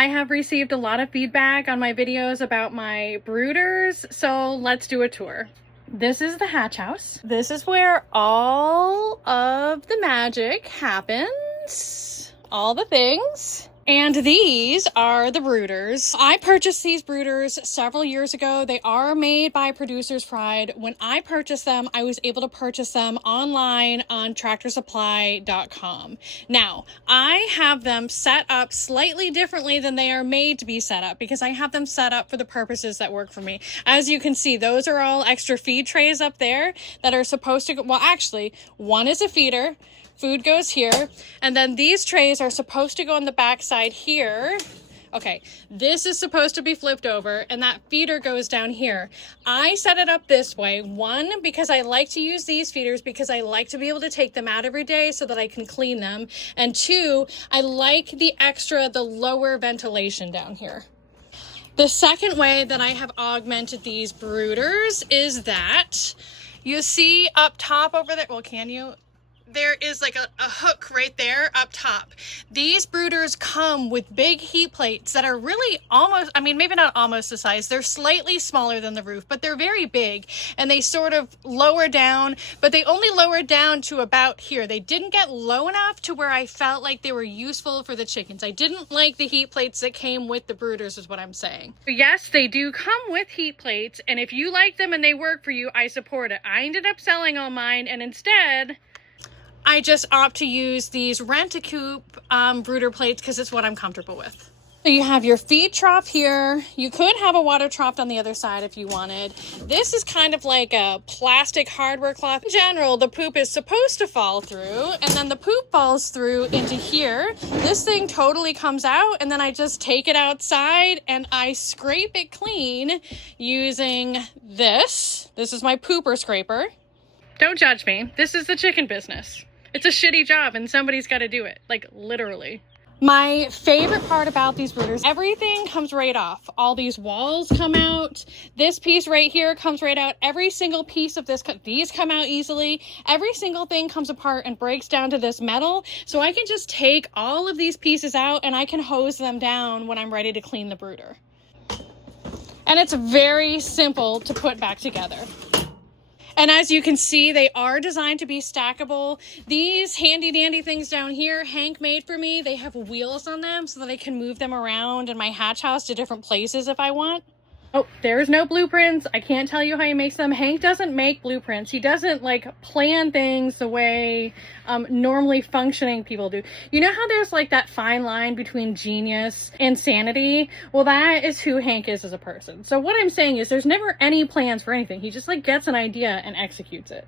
I have received a lot of feedback on my videos about my brooders, so let's do a tour. This is the hatch house. This is where all of the magic happens, all the things. And these are the brooders. I purchased these brooders several years ago. They are made by Producer's Pride. When I purchased them, I was able to purchase them online on tractorsupply.com. Now, I have them set up slightly differently than they are made to be set up because I have them set up for the purposes that work for me. As you can see, those are all extra feed trays up there that are supposed to go, well, actually, one is a feeder. Food goes here, and then these trays are supposed to go on the back side here. Okay, this is supposed to be flipped over, and that feeder goes down here. I set it up this way, one, because I like to use these feeders because I like to be able to take them out every day so that I can clean them, and two, I like the lower ventilation down here. The second way that I have augmented these brooders is that you see up top over there, well, can you? There is like a hook right there up top. These brooders come with big heat plates that are really almost, I mean, maybe not almost the size. They're slightly smaller than the roof, but they're very big, and they sort of lower down, but they only lower down to about here. They didn't get low enough to where I felt like they were useful for the chickens. I didn't like the heat plates that came with the brooders is what I'm saying. Yes, they do come with heat plates, and if you like them and they work for you, I support it. I ended up selling all mine, and instead I just opt to use these Rent-A-Coop brooder plates because it's what I'm comfortable with. So you have your feed trough here. You could have a water trough on the other side if you wanted. This is kind of like a plastic hardware cloth. In general, the poop is supposed to fall through, and then the poop falls through into here. This thing totally comes out, and then I just take it outside and I scrape it clean using this. This is my pooper scraper. Don't judge me. This is the chicken business. It's a shitty job and somebody's got to do it, like literally. My favorite part about these brooders, everything comes right off. All these walls come out. This piece right here comes right out. Every single piece of this, these come out easily. Every single thing comes apart and breaks down to this metal. So I can just take all of these pieces out and I can hose them down when I'm ready to clean the brooder. And it's very simple to put back together. And as you can see, they are designed to be stackable. These handy dandy things down here, Hank made for me. They have wheels on them so that I can move them around in my hatch house to different places if I want. Oh, there's no blueprints. I can't tell you how he makes them. Hank doesn't make blueprints. He doesn't like plan things the way normally functioning people do. You know how there's like that fine line between genius and sanity? Well, that is who Hank is as a person. So what I'm saying is there's never any plans for anything. He just like gets an idea and executes it.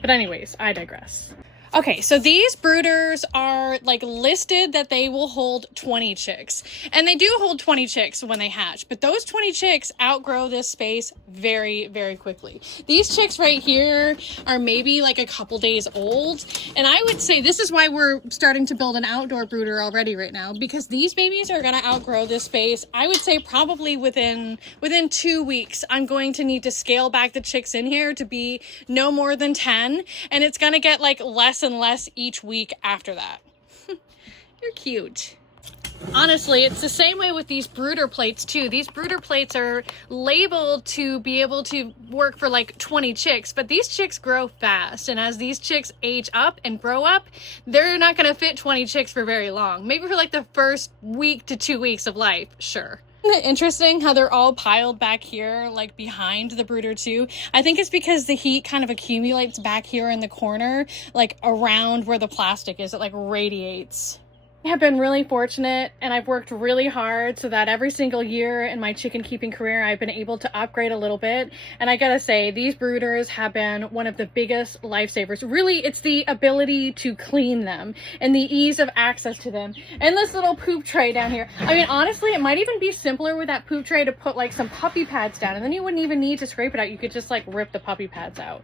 But anyways, I digress. Okay, so these brooders are like listed that they will hold 20 chicks, and they do hold 20 chicks when they hatch, but those 20 chicks outgrow this space very, very quickly. These chicks right here are maybe like a couple days old, and I would say this is why we're starting to build an outdoor brooder already right now, because these babies are going to outgrow this space. I would say probably within 2 weeks, I'm going to need to scale back the chicks in here to be no more than 10, and it's going to get like less and less each week after that. You're cute. Honestly, it's the same way with these brooder plates too. These brooder plates are labeled to be able to work for like 20 chicks, but these chicks grow fast. And as these chicks age up and grow up, they're not going to fit 20 chicks for very long. Maybe for like the first week to 2 weeks of life, sure. Isn't it interesting how they're all piled back here, like behind the brooder too? I think it's because the heat kind of accumulates back here in the corner, like around where the plastic is. It like radiates. I have been really fortunate, and I've worked really hard so that every single year in my chicken keeping career, I've been able to upgrade a little bit. And I gotta say, these brooders have been one of the biggest lifesavers. Really, it's the ability to clean them and the ease of access to them. And this little poop tray down here. I mean, honestly, it might even be simpler with that poop tray to put like some puppy pads down, and then you wouldn't even need to scrape it out. You could just like rip the puppy pads out.